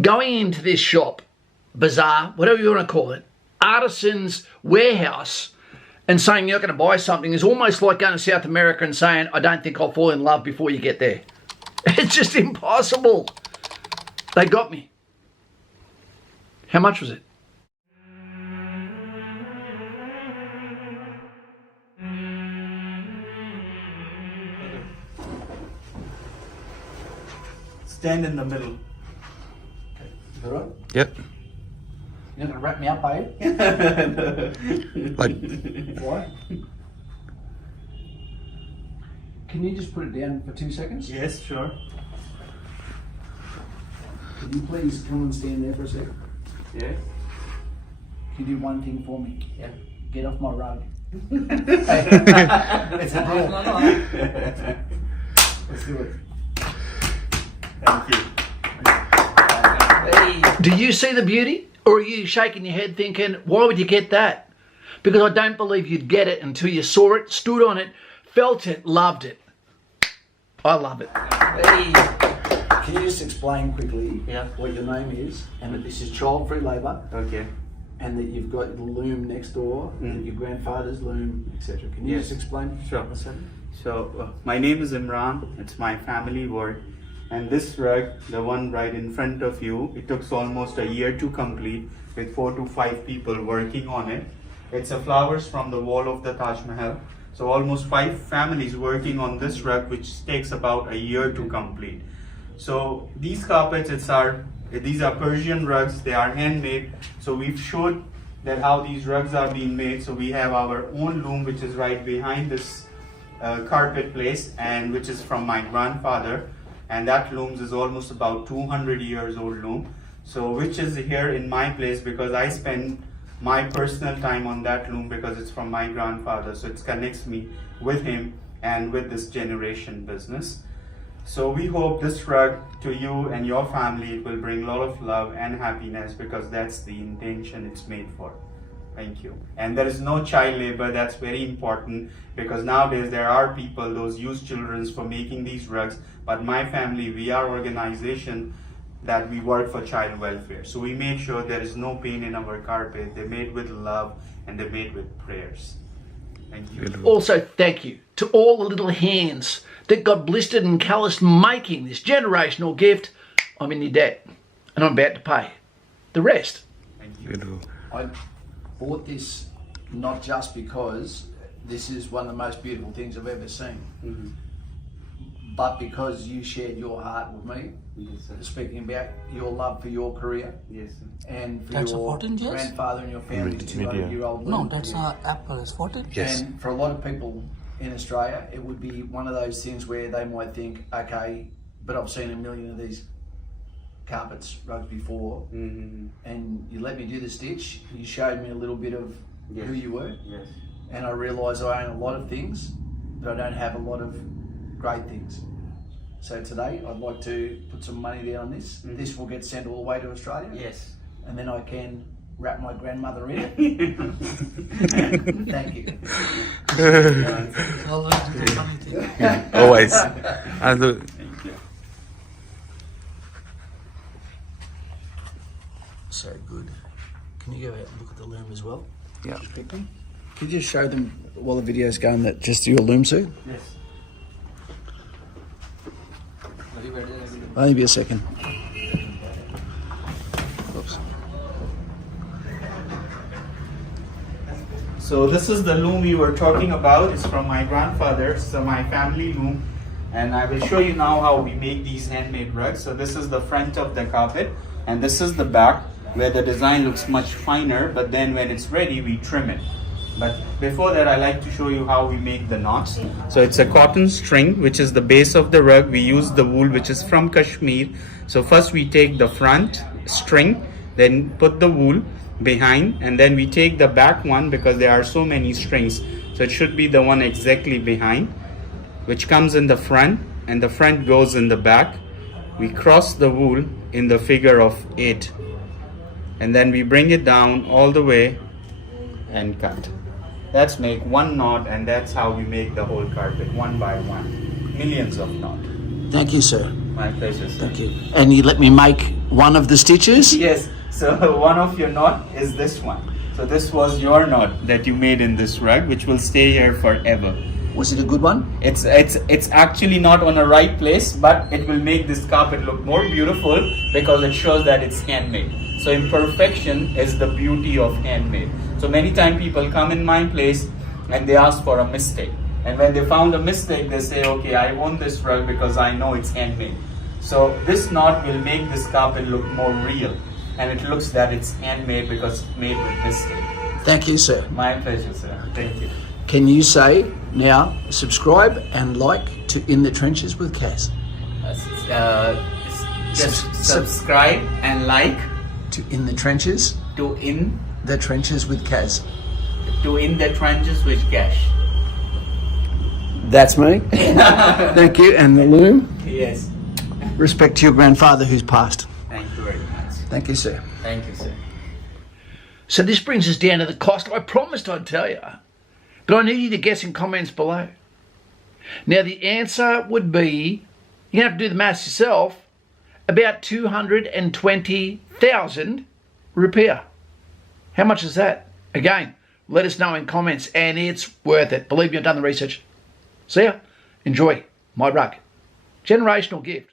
Going into this shop, bazaar, whatever you want to call it, artisan's warehouse, and saying you're going to buy something is almost like going to South America and saying, I don't think I'll fall in love before you get there. It's just impossible. They got me. How much was it? Stand in the middle. Okay. Is that right? Yep. You're not going to wrap me up, are you? Like, Why? Can you just put it down for 2 seconds? Yes, sure. Can you please come and stand there for a second? Yes. Can you do one thing for me? Yeah. Get off my rug. It's a rule. Let's do it. Thank you. Do you see the beauty? Or are you shaking your head thinking, why would you get that? Because I don't believe you'd get it until you saw it, stood on it, felt it, loved it. I love it. Can you just explain quickly what your name is and that this is child-free labour? Okay. And that you've got the loom next door, and your grandfather's loom, etc. Can you just explain? Sure. So, my name is Imran. It's my family work. And this rug, the one right in front of you, it took almost a year to complete with 4 to 5 people working on it. It's a flowers from the wall of the Taj Mahal. So almost 5 families working on this rug, which takes about a year to complete. So these carpets, these are Persian rugs. They are handmade. So we've showed that how these rugs are being made. So we have our own loom, which is right behind this carpet place, and which is from my grandfather. And that loom is almost about 200 years old loom. So which is here in my place because I spend my personal time on that loom because it's from my grandfather. So it connects me with him and with this generation business. So we hope this rug to you and your family, it will bring a lot of love and happiness because that's the intention it's made for. Thank you. And there is no child labor. That's very important because nowadays there are people, those use children for making these rugs. But my family, we are organization that we work for child welfare. So we make sure there is no pain in our carpet. They're made with love and they're made with prayers. Thank you. Also, thank you to all the little hands that got blistered and calloused making this generational gift. I'm in your debt and I'm about to pay the rest. Thank you. beautiful. I bought this not just because this is one of the most beautiful things I've ever seen, but because you shared your heart with me, speaking about your love for your career and for That's a your 14 years? grandfather and your family's 200-year-old No, loom. that's apple is 14. Yes. And for a lot of people in Australia, it would be one of those things where they might think, okay, but I've seen a million of these carpets, rugs before, and you let me do the stitch. You showed me a little bit of who you were, and I realised I own a lot of things, but I don't have a lot of great things. So today, I'd like to put some money down on this. This will get sent all the way to Australia. Yes. And then I can wrap my grandmother in it. Thank you. It's always a funny thing. Always. And Thank you. So good. Can you go out and look at the loom as well? yeah. Quickly? Can you just show them while the video's going that just your loom suit? Yes. Only be a second. Oops. So this is the loom we were talking about. It's from my grandfather, so my family loom. And I will show you now how we make these handmade rugs. So this is the front of the carpet and this is the back where the design looks much finer, but then when it's ready, we trim it. But before that, I like to show you how we make the knots. So it's a cotton string, which is the base of the rug. We use the wool, which is from Kashmir. So first we take the front string, then put the wool behind, and then we take the back one because there are so many strings. So it should be the one exactly behind, which comes in the front, and the front goes in the back. We cross the wool in the figure of 8. And then we bring it down all the way and cut. That's make one knot, and that's how we make the whole carpet, one by one. Millions of knots. Thank you, sir. My pleasure, sir. Thank you. And you let me make one of the stitches? Yes, so one of your knot is this one. So this was your knot that you made in this rug, which will stay here forever. Was it a good one? It's actually not on a right place, but it will make this carpet look more beautiful because it shows that it's handmade. So imperfection is the beauty of handmade. So many times people come in my place and they ask for a mistake. And when they found a mistake, they say, okay, I want this rug because I know it's handmade. So this knot will make this carpet look more real. And it looks that it's handmade because it's made with mistake. Thank you, sir. My pleasure, sir. Thank you. Can you say now, subscribe and like to In the Trenches with Kaz? Just subscribe and like To In the Trenches, to In the Trenches with Kaz. the Trenches with Cash. That's me. Thank you. And the loom. Yes. Respect to your grandfather who's passed. Thank you very much. Thank you, sir. Thank you, sir. So this brings us down to the cost. I promised I'd tell you, but I need you to guess in comments below. Now the answer would be, you're going to have to do the maths yourself, about 220,000 rupiah. How much is that? Again, let us know in comments, and it's worth it. Believe me, I've done the research. See ya. Enjoy my rug. Generational gift.